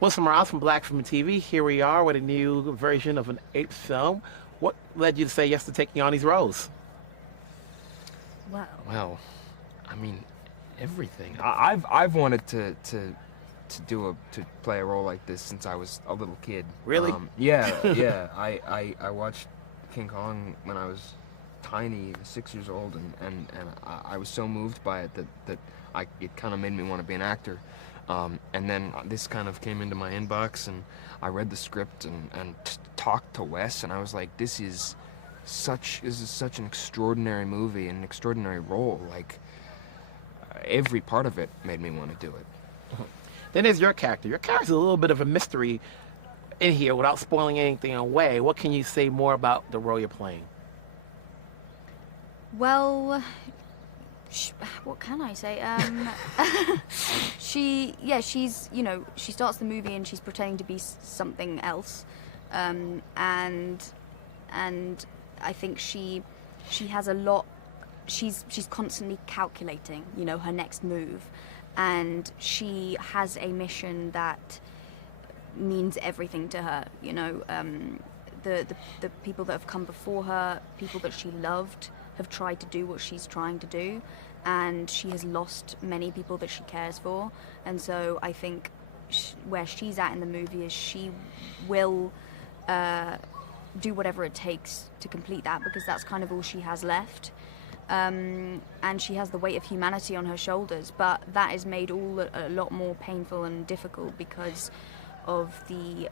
Well, some Ross from Black Film and TV. Here we are with a new version of an Apes film. What led you to say yes to taking on these roles? Well, Well, I mean, everything. I've wanted to play a role like this since I was a little kid. Really? Yeah, yeah. I watched King Kong when I was tiny, 6 years old, and I was so moved by it that it kind of made me want to be an actor. And then this kind of came into my inbox, and I read the script and talked to Wes, and I was like, this is such an extraordinary movie, an extraordinary role. Like, every part of it made me want to do it. Then there's your character. Your character's a little bit of a mystery in here without spoiling anything away. What can you say more about the role you're playing? well, what can I say? She's, she starts the movie and she's pretending to be something else, and I think she has a lot. She's constantly calculating, her next move, and she has a mission that means everything to her. The people that have come before her, people that she loved, have tried to do what she's trying to do, and she has lost many people that she cares for. And so I think where she's at in the movie is she will do whatever it takes to complete that, because that's kind of all she has left. And she has the weight of humanity on her shoulders, but that is made all a lot more painful and difficult because of the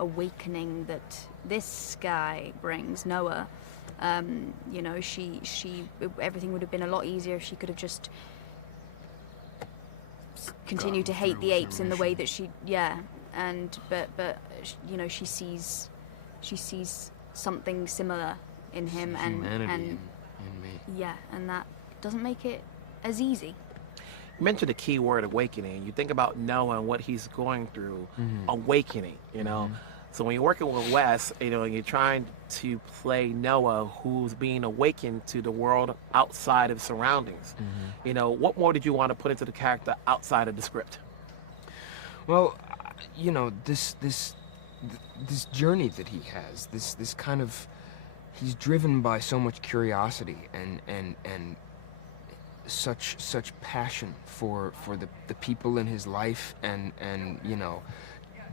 awakening that this guy brings, Noah. Everything would have been a lot easier if she could have just continued to hate the apes in the way that she, but she sees something similar in him, Humanity and in me. yeah, and that doesn't make it as easy. You mentioned the key word awakening. You think about Noah and what he's going through, awakening, So when you're working with Wes, and you're trying to play Noah who's being awakened to the world outside of surroundings. What more did you want to put into the character outside of the script? Well, this journey that he has, this kind of, he's driven by so much curiosity and such passion for the people in his life, and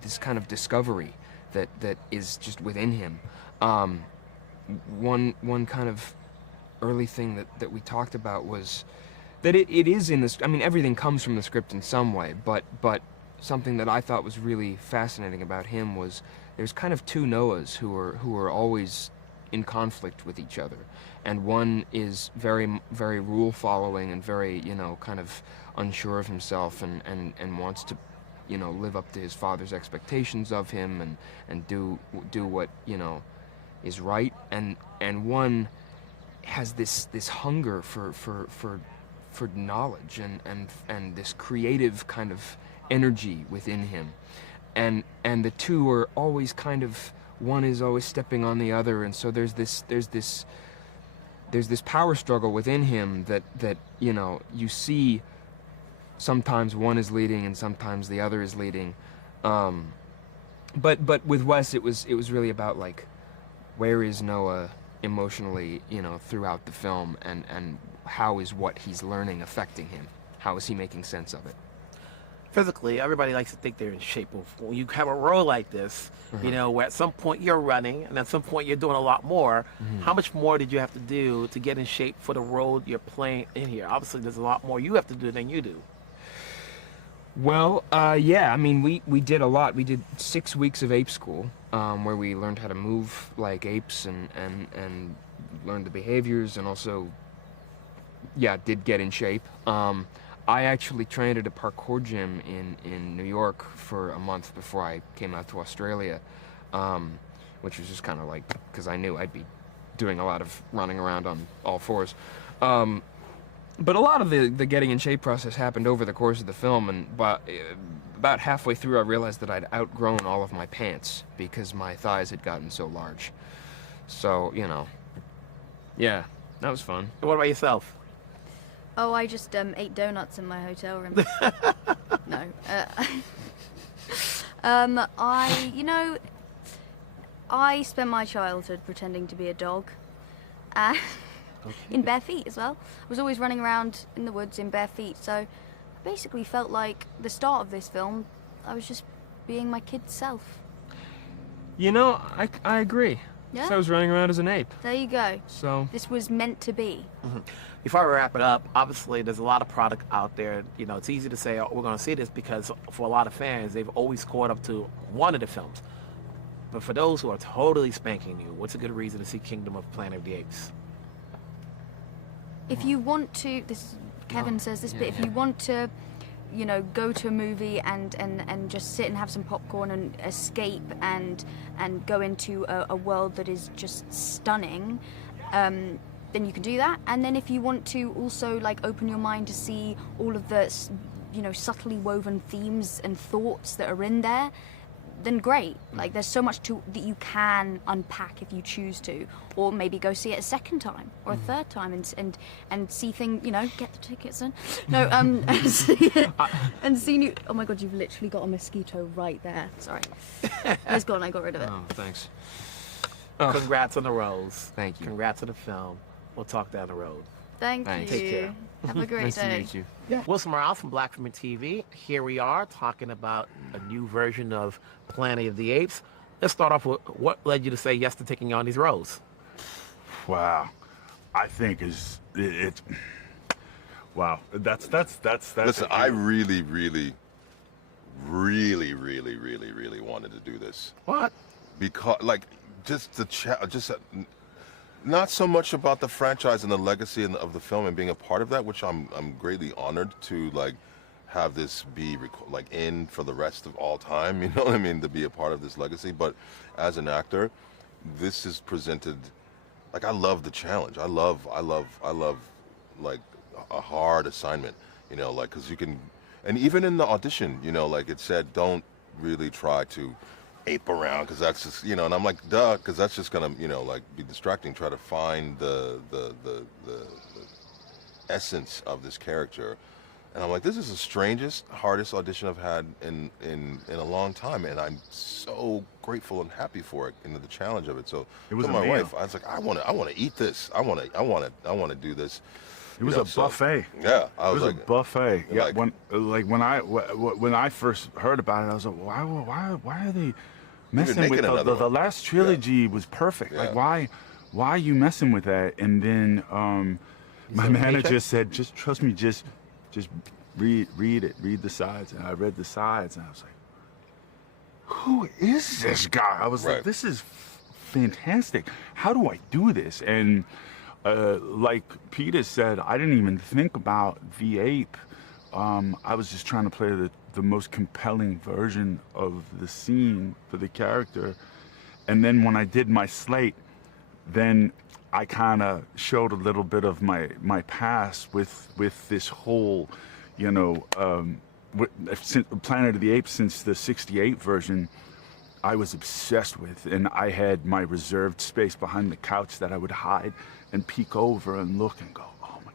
this kind of discovery that is just within him. One kind of early thing that we talked about was that it is in this. I mean, everything comes from the script in some way, but something that I thought was really fascinating about him was there's kind of two Noahs who are always in conflict with each other, and one is very, very rule following and very, kind of unsure of himself and wants to, live up to his father's expectations of him and do what, is right, and one has this hunger for knowledge and this creative kind of energy within him, and the two are always kind of, one is always stepping on the other, and so there's this power struggle within him that you see. Sometimes one is leading and sometimes the other is leading, but with Wes it was really about, like, where is Noah emotionally, throughout the film, and how is what he's learning affecting him? How is he making sense of it? Physically, everybody likes to think they're in shape. When you have a role like this, where at some point you're running and at some point you're doing a lot more, how much more did you have to do to get in shape for the role you're playing in here? Obviously, there's a lot more you have to do than you do. Well, yeah, I mean, we did a lot. We did 6 weeks of ape school, where we learned how to move like apes and learned the behaviors, and also, did get in shape. I actually trained at a parkour gym in New York for a month before I came out to Australia, which was just kind of like, because I knew I'd be doing a lot of running around on all fours. But a lot of the getting in shape process happened over the course of the film, and about halfway through I realized that I'd outgrown all of my pants because my thighs had gotten so large. So, yeah, that was fun. What about yourself? Oh, I just ate donuts in my hotel room. No. I spent my childhood pretending to be a dog. In bare feet as well. I was always running around in the woods in bare feet, so I basically felt like the start of this film, I was just being my kid self. You know, I agree. Yeah? So I was running around as an ape. There you go. So this was meant to be. Before we wrap it up, obviously there's a lot of product out there. You know, it's easy to say, oh, we're going to see this because for a lot of fans, they've always caught up to one of the films. But for those who are totally spanking new, what's a good reason to see Kingdom of Planet of the Apes? If you want to, Kevin says this, but if you want to, you know, go to a movie and just sit and have some popcorn and escape and go into a world that is just stunning, then you can do that. And then if you want to also like open your mind to see all of the, you know, subtly woven themes and thoughts that are in there, then great. Like there's so much that you can unpack if you choose to, or maybe go see it a second time or a third time and see things. You know, get the tickets in. No, and see new. Oh my God, you've literally got a mosquito right there. Sorry, it's gone. I got rid of it. Oh, thanks. Congrats on the roles. Thank you. Congrats on the film. We'll talk down the road. Thank Thanks. you. Take care. Have a great Nice day. to meet you. Wilson Morales from Black Women TV. Here we are talking about a new version of Planet of the Apes. Let's start off with what led you to say yes to taking on these roles. Wow, I think it's wow. That's. Listen, I really wanted to do this What? because, like, not so much about the franchise and the legacy of the film and being a part of that, which I'm greatly honored to like have this be in for the rest of all time. You know what I mean? To be a part of this legacy, but as an actor, this is presented like I love the challenge. I love like a hard assignment. You know, like because you can, and even in the audition, you know, like it said, don't really try to ape around because that's just, you know, and I'm like, duh, because that's just gonna, you know, like be distracting. Try to find the essence of this character, and I'm like, this is the strangest, hardest audition I've had in a long time, and I'm so grateful and happy for it, and the challenge of it. So It was to a my meal. wife, I was like, I want to eat this. I want to do this. It was a buffet. Yeah, I It was was like, a buffet. Yeah, like- when I first heard about it, I was like, why are they messing with making another the one. last trilogy was perfect. Yeah. Like why are you messing with that? And then my said manager paycheck? said, just trust me, just read it, read the sides. And I read the sides, and I was like, who is this guy? I was like, Right. this is fantastic. How do I do this? And like Peter said, I didn't even think about the ape. I was just trying to play the most compelling version of the scene for the character. And then when I did my slate, then I kind of showed a little bit of my past with this whole, you know, Planet of the Apes since the '68 version. I was obsessed with, and I had my reserved space behind the couch that I would hide and peek over and look and go, oh my,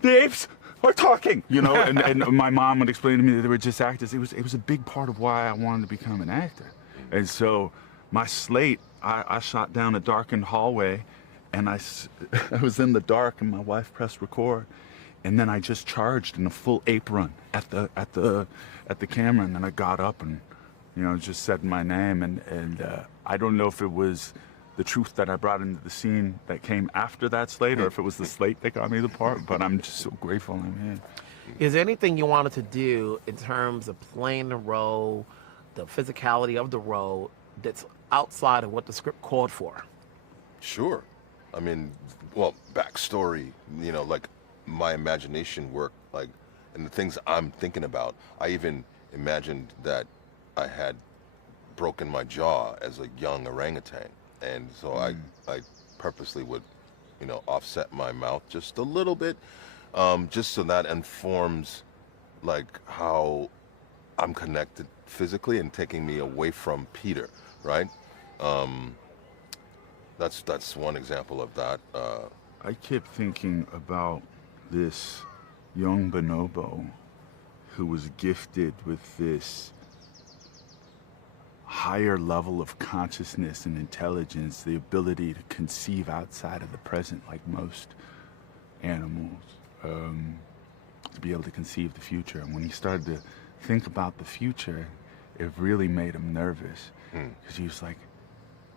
the apes are talking, you know, and my mom would explain to me that they were just actors. It was a big part of why I wanted to become an actor. And so my slate, I shot down a darkened hallway, and I was in the dark, and my wife pressed record, and then I just charged in a full ape run at the camera, and then I got up and, you know, just said my name, and I don't know if it was the truth that I brought into the scene that came after that slate, or if it was the slate that got me the part, but I'm just so grateful I'm here. Is there anything you wanted to do in terms of playing the role, the physicality of the role, that's outside of what the script called for? Sure. I mean, well, backstory, you know, like my imagination work, like, and the things I'm thinking about. I even imagined that I had broken my jaw as a young orangutan. And so I purposely would, you know, offset my mouth just a little bit, just so that informs, like, how I'm connected physically and taking me away from Peter, right? That's one example of that. I kept thinking about this young bonobo who was gifted with this higher level of consciousness and intelligence, the ability to conceive outside of the present like most animals, to be able to conceive the future. And when he started to think about the future, it really made him nervous, because he was like,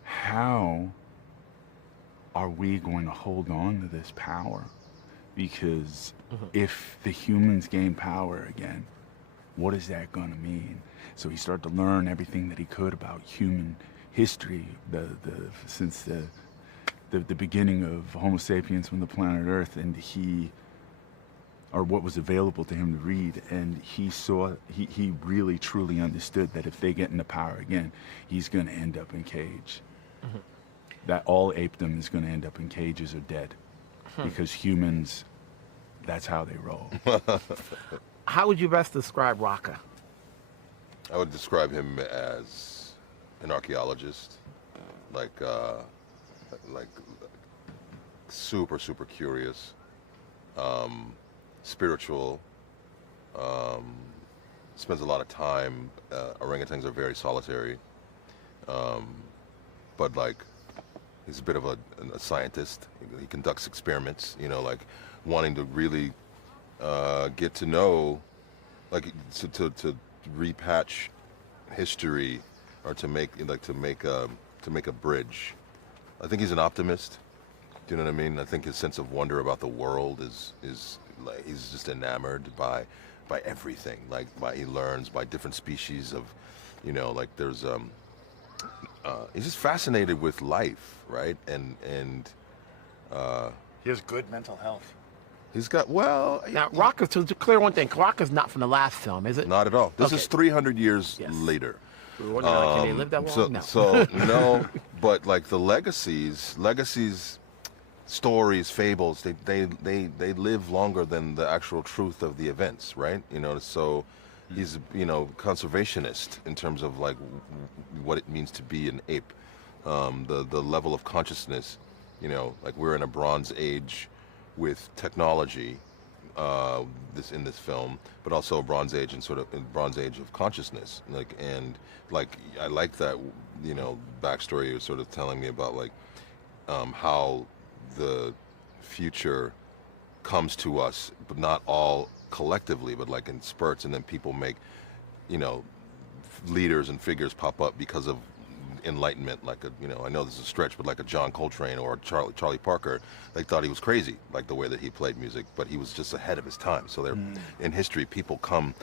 how are we going to hold on to this power? Because if the humans gain power again, what is that going to mean? So he started to learn everything that he could about human history, since the beginning of Homo sapiens from the planet Earth, and or what was available to him to read, and he really truly understood that if they get into power again, he's going to end up in cage. That all apedom is going to end up in cages or dead, because humans, that's how they roll. How would you best describe Rocka? I would describe him as an archaeologist, like super, super curious, spiritual, spends a lot of time, orangutans are very solitary, but like, he's a bit of a scientist. He conducts experiments, you know, like wanting to really get to know, like to repatch history, or to make a bridge. I think he's an optimist. Do you know what I mean? I think his sense of wonder about the world is like, he's just enamored by everything. Like he learns by different species of, you know, like there's he's just fascinated with life, right? And he has good mental health. he's got Now, Rocka, to clear one thing, Rocka's not from the last film, is it? not at all. This Okay. is 300 years Yes. later. We were wondering, like, can they live that long? So no, but like the legacies, stories, fables, they live longer than the actual truth of the events, right? You know, so he's, you know, conservationist in terms of like what it means to be an ape, the level of consciousness, you know, like we're in a Bronze Age with technology, in this film, but also a Bronze Age and sort of a Bronze Age of consciousness, like, and like I like that, you know, backstory you're sort of telling me about, like how the future comes to us, but not all collectively, but like in spurts, and then people make, you know, leaders and figures pop up because of enlightenment, like a, you know, I know this is a stretch, but like a John Coltrane or Charlie Parker, they thought he was crazy, like the way that he played music, but he was just ahead of his time. So they're in history, people come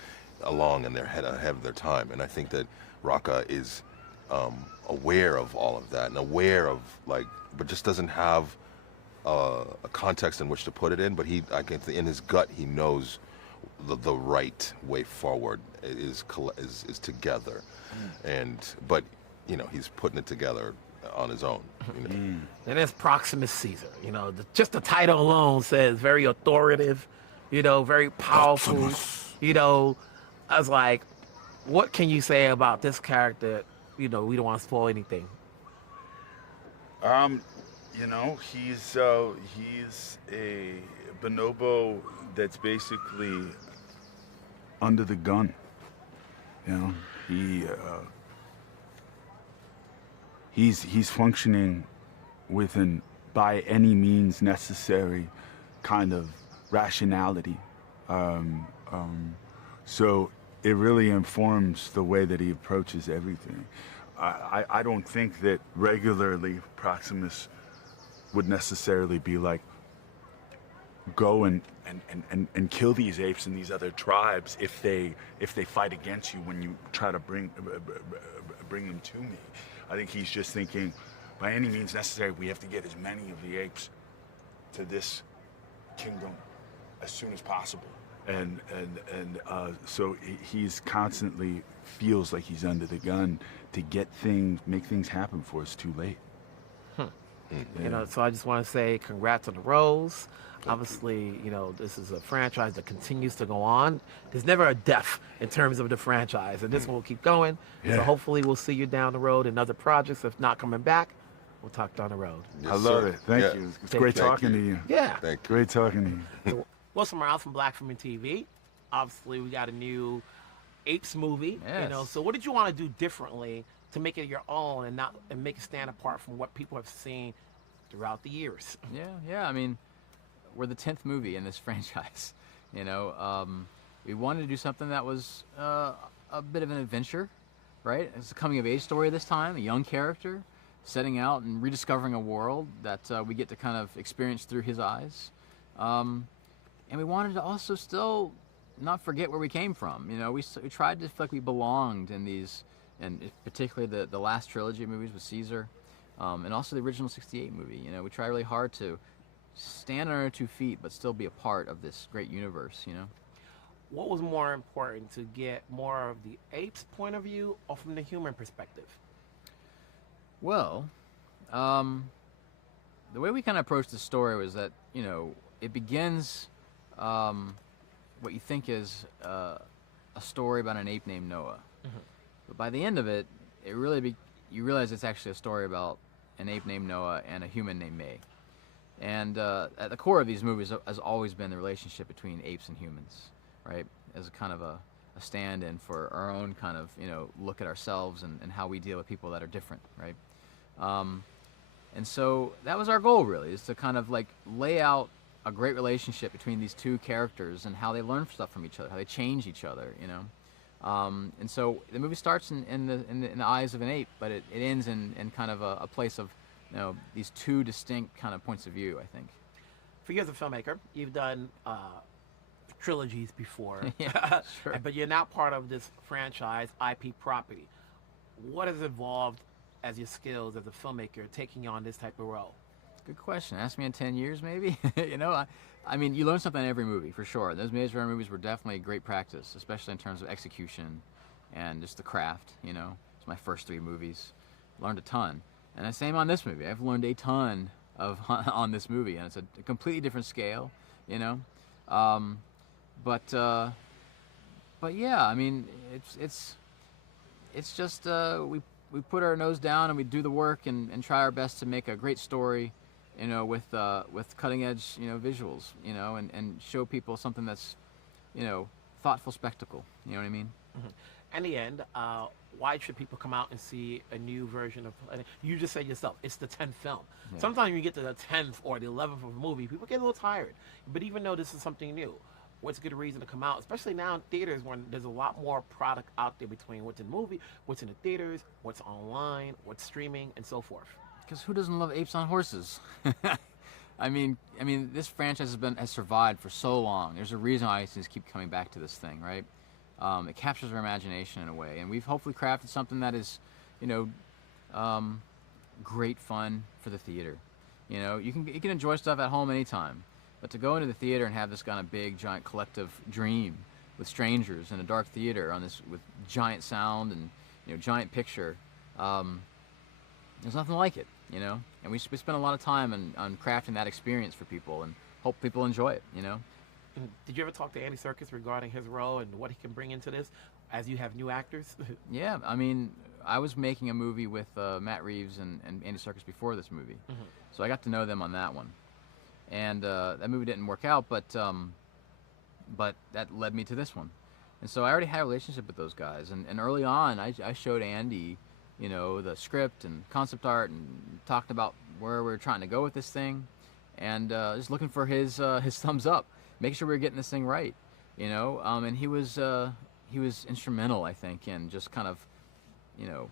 along and they're ahead of their time, and I think that Rocka is aware of all of that and aware of, like, but just doesn't have a context in which to put it in. But I think in his gut he knows the right way forward is together, but you know, he's putting it together on his own. You know? And it's Proximus Caesar. You know, just the title alone says very authoritative, you know, very powerful. You know, I was like, what can you say about this character? You know, we don't want to spoil anything. You know, he's a bonobo that's basically under the gun. You know, he's functioning with an by any means necessary kind of rationality. So it really informs the way that he approaches everything. I don't think that regularly Proximus would necessarily be like, go and kill these apes and these other tribes if they fight against you when you try to bring them to me. I think he's just thinking, by any means necessary, we have to get as many of the apes to this kingdom as soon as possible. And so he's constantly feels like he's under the gun to make things happen before it's too late. You know, so I just want to say congrats on the roles. Obviously, you know, this is a franchise that continues to go on. There's never a death in terms of the franchise, and this one will keep going. Yeah. So hopefully we'll see you down the road in other projects. If not coming back, we'll talk down the road. Yes, I love sir. it. Thank Yeah. you. It's great talking to you. Yeah. Thank you. Great talking to you. Wilson Morales from Black Film and TV. Obviously, we got a new Apes movie. You know, Yes. so what did you want to do differently to make it your own and not and make it stand apart from what people have seen throughout the years. Yeah. I mean, we're the 10th movie in this franchise. You know, we wanted to do something that was a bit of an adventure, right? It's a coming of age story this time, a young character setting out and rediscovering a world that we get to kind of experience through his eyes. And we wanted to also still not forget where we came from. You know, we tried to feel like we belonged in these, and particularly the last trilogy of movies with Caesar, and also the original 68 movie. You know, we try really hard to stand on our 2 feet but still be a part of this great universe, you know? What was more important, to get more of the ape's point of view or from the human perspective? Well, the way we kind of approached the story was that, you know, it begins what you think is a story about an ape named Noah. But by the end of it, you realize it's actually a story about an ape named Noah and a human named May. And at the core of these movies has always been the relationship between apes and humans, right? As a kind of a stand-in for our own kind of, you know, look at ourselves and how we deal with people that are different, right? And so that was our goal, really, is to kind of like lay out a great relationship between these two characters and how they learn stuff from each other, how they change each other, you know. And so the movie starts in the eyes of an ape, but it ends in kind of a place of, you know, these two distinct kind of points of view, I think. For you as a filmmaker, you've done trilogies before, Yeah, sure. but you're now part of this franchise IP property. What has evolved as your skills as a filmmaker taking on this type of role? Good question. Ask me in 10 years, maybe. You know, I mean, you learn something in every movie, for sure. Those Maze Runner movies were definitely great practice, especially in terms of execution and just the craft, you know. It's my first 3 movies. Learned a ton. And the same on this movie. I've learned a ton on this movie, and it's a completely different scale, you know. But yeah, I mean, it's just we put our nose down and we do the work and try our best to make a great story, you know, with cutting edge, you know, visuals, you know, and show people something that's, you know, thoughtful spectacle. You know what I mean? In the end, why should people come out and see a new version of? You just said yourself, it's the 10th film. Yeah. Sometimes when you get to the 10th or the 11th of a movie, people get a little tired. But even though this is something new, what's a good reason to come out? Especially now in theaters, when there's a lot more product out there between what's in movie, what's in the theaters, what's online, what's streaming, and so forth. Because who doesn't love apes on horses? I mean, this franchise has survived for so long. There's a reason why I just keep coming back to this thing, right? It captures our imagination in a way, and we've hopefully crafted something that is, you know, great fun for the theater. You know, you can enjoy stuff at home anytime, but to go into the theater and have this kind of big, giant collective dream with strangers in a dark theater on this with giant sound and, you know, giant picture, there's nothing like it, you know. And we spend a lot of time on crafting that experience for people and hope people enjoy it, you know. Did you ever talk to Andy Serkis regarding his role and what he can bring into this, as you have new actors? Yeah, I mean, I was making a movie with Matt Reeves and Andy Serkis before this movie, so I got to know them on that one, and that movie didn't work out, but that led me to this one, and so I already had a relationship with those guys, and early on, I showed Andy, you know, the script and concept art, and talked about where we were trying to go with this thing, and just looking for his thumbs up, making sure we were getting this thing right, you know, and he was instrumental, I think, in just kind of, you know,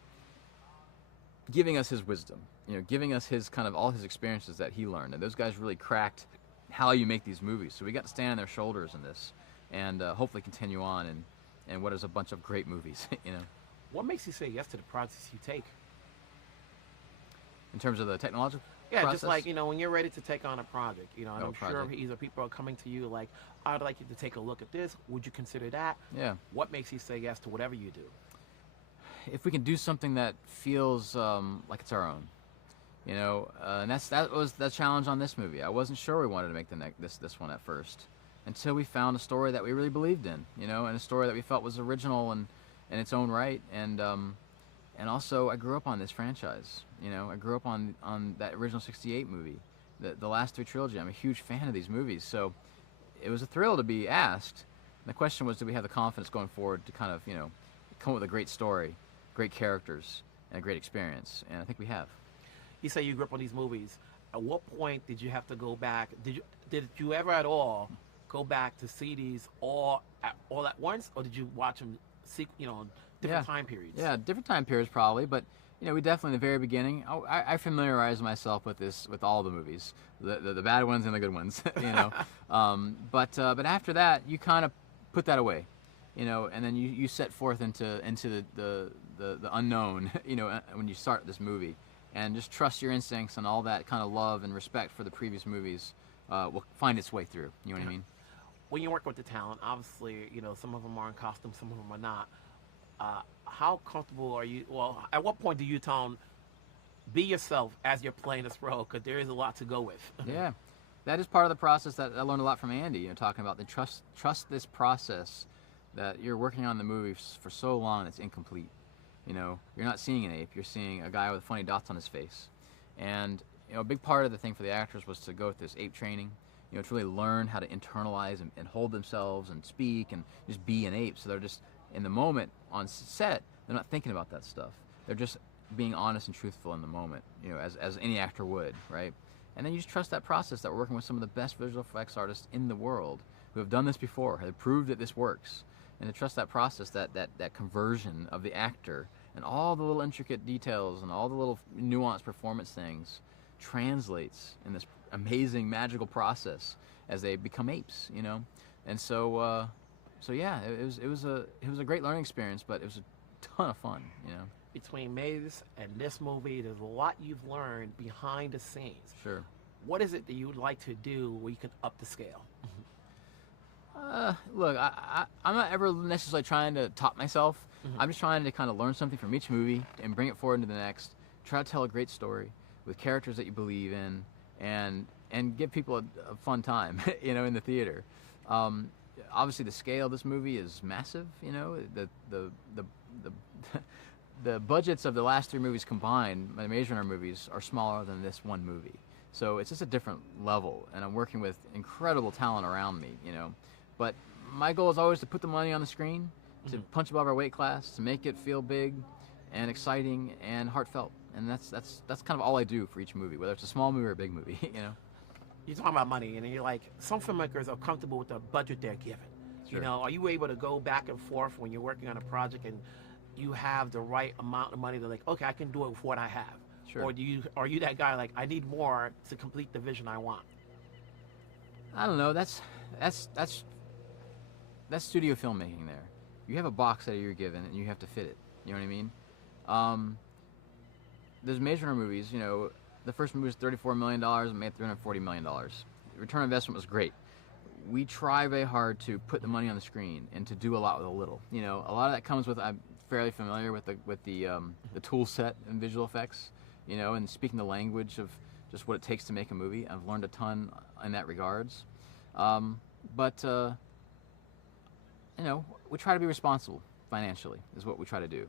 giving us his wisdom, you know, giving us his kind of all his experiences that he learned, and those guys really cracked how you make these movies. So we got to stand on their shoulders in this, and hopefully continue on and what is a bunch of great movies, you know. What makes you say yes to the projects you take? In terms of the technological Yeah, process? just like, you know, when you're ready to take on a project, you know, and Oh, I'm sure project. either people are coming to you like, I'd like you to take a look at this. Would you consider that? Yeah. What makes you say yes to whatever you do? If we can do something that feels like it's our own, you know, and that was the challenge on this movie. I wasn't sure we wanted to make this one at first, until we found a story that we really believed in, you know, and a story that we felt was original and in its own right, and also I grew up on this franchise, you know. I grew up on that original '68 movie, the last 3 trilogy. I'm a huge fan of these movies, so it was a thrill to be asked. And the question was, do we have the confidence going forward to kind of, you know, come up with a great story, great characters, and a great experience, and I think we have. You say you grew up on these movies. At what point did you have to go back? Did you ever at all go back to see these all at once, or did you watch them, different time periods? Yeah, different time periods probably, but we definitely in the very beginning, I familiarized myself with all the movies, the bad ones and the good ones, But after that, you kind of put that away, and then you set forth into the unknown, when you start this movie, and just trust your instincts, and all that kind of love and respect for the previous movies will find its way through. You know what I mean? When you work with the talent, obviously, some of them are in costume, some of them are not. How comfortable are you? Well, at what point do you tell them, be yourself as you're playing this role? Because there is a lot to go with. Yeah, that is part of the process that I learned a lot from Andy. Talking about the trust this process that you're working on the movie for so long it's incomplete. You're not seeing an ape. You're seeing a guy with funny dots on his face, and a big part of the thing for the actors was to go with this ape training. To really learn how to internalize and hold themselves and speak and just be an ape. So they're just in the moment on set. They're not thinking about that stuff. They're just being honest and truthful in the moment, as any actor would, right? And then you just trust that process, that we're working with some of the best visual effects artists in the world who have done this before, have proved that this works. And to trust that process, that conversion of the actor and all the little intricate details and all the little nuanced performance things translates in this amazing magical process as they become apes, And so yeah, it was a great learning experience, but it was a ton of fun, Between Maze and this movie, there's a lot you've learned behind the scenes. Sure. What is it that you would like to do where you can up the scale? Look, I'm not ever necessarily trying to top myself. I'm just trying to kind of learn something from each movie and bring it forward into the next. Try to tell a great story with characters that you believe in, and give people a fun time, in the theater. Obviously, the scale of this movie is massive. The budgets of the last three movies combined, the Maze Runner movies, are smaller than this one movie. So it's just a different level, and I'm working with incredible talent around me, But my goal is always to put the money on the screen, to punch above our weight class, to make it feel big and exciting and heartfelt. And that's kind of all I do for each movie, whether it's a small movie or a big movie, You're talking about money, and you're like, some filmmakers are comfortable with the budget they're given. Sure. Are you able to go back and forth when you're working on a project and you have the right amount of money to, like, okay, I can do it with what I have? Sure. Or are you that guy, like, I need more to complete the vision I want? I don't know. That's studio filmmaking there. You have a box that you're given, and you have to fit it. You know what I mean? There's Maze Runner movies, the first movie was $34 million and made $340 million. The return on investment was great. We try very hard to put the money on the screen and to do a lot with a little. A lot of that comes with, I'm fairly familiar with the tool set and visual effects, and speaking the language of just what it takes to make a movie. I've learned a ton in that regards. But we try to be responsible financially is what we try to do.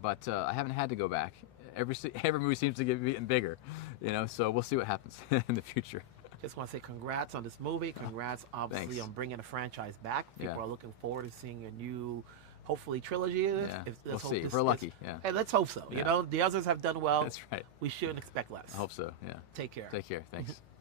But I haven't had to go back. Every movie seems to get getting bigger, so we'll see what happens in the future. Just want to say congrats on this movie. Congrats, obviously, Thanks. on bringing the franchise back. People Yeah. are looking forward to seeing a new, hopefully, trilogy. Yeah. We'll see. If we're lucky. Yeah. Hey, let's hope so. Yeah. The others have done well. That's right. We shouldn't expect less. I hope so. Yeah. Take care. Take care. Thanks.